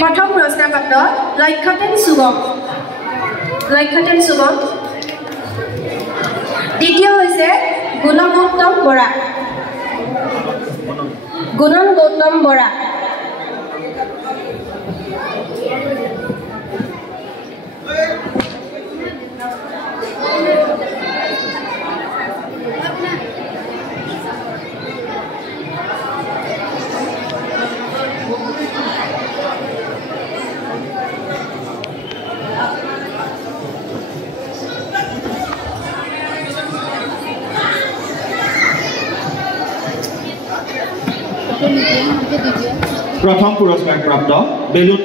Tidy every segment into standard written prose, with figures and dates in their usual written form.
প্ৰথম পুৰস্কাৰপ্ৰাপ্ত লক্ষ্যতেন সুগম দ্বিতীয় হৈছে গুণন গৌতম বৰা প্ৰথম পুৰস্কাৰপ্ৰাপ্ত বেলুন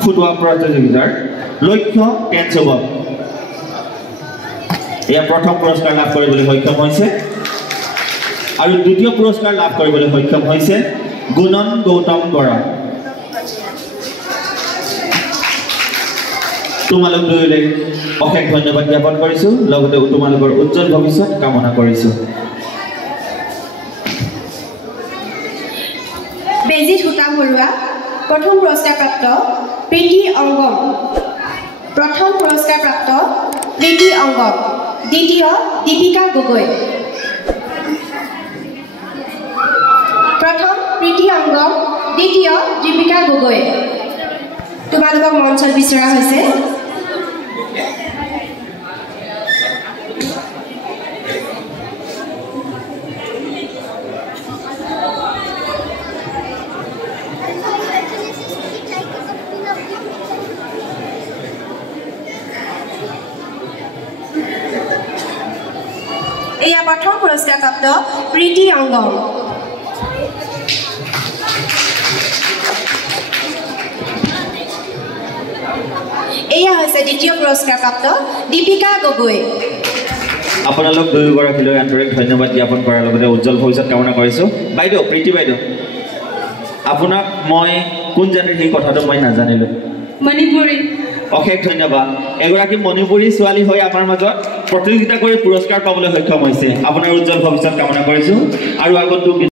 ফুটোৱা প্ৰতিযোগিতাৰ লক্ষ্য টেন সুগম এয়া প্ৰথম পুৰস্কাৰ লাভ কৰিবলৈ সক্ষম হৈছে আৰু দ্বিতীয় পুৰস্কাৰ লাভ কৰিবলৈ সক্ষম হৈছে গুণন গৌতম বৰা তোমালোক দুয়োলৈ অশেষ ধন্যবাদ জ্ঞাপন কৰিছো লগতে তোমালোকৰ উজ্জ্বল ভৱিষ্যত কামনা কৰিছো বেজিত সূতা ভৰোৱা প্ৰথম পুৰস্কাৰপ্ৰাপ্ত প্ৰীতি অংগম দ্বিতীয় দীপিকা গগৈ প্ৰথম প্ৰীতি অংগম দ্বিতীয় দীপিকা গগৈ তোমালোকক মঞ্চত বিচৰা হৈছে এয়া প্ৰথম পুৰস্কাৰপ্ৰাপ্ত প্ৰীতি অংগম এয়া হৈছে দ্বিতীয় পুৰস্কাৰপ্ৰাপ্ত দীপিকা গগৈ আপোনালোক দুয়োগৰাকীলৈ আন্তৰিক ধন্যবাদ জ্ঞাপন কৰাৰ লগতে উজ্জ্বল ভৱিষ্যত কামনা কৰিছো বাইদেউ প্ৰীতি বাইদেউ আপোনাক মই কোন জাতিৰ সেই কথাটো মই নাজানিলো মণিপুৰী অশেষ ধন্যবাদ এগৰাকী মণিপুৰী ছোৱালী হৈ আমাৰ মাজত প্ৰতিযোগিতা কৰি পুৰস্কাৰ পাবলৈ সক্ষম হৈছে আপোনাৰ উজ্জ্বল ভৱিষ্যত কামনা কৰিছো আৰু আগন্তুক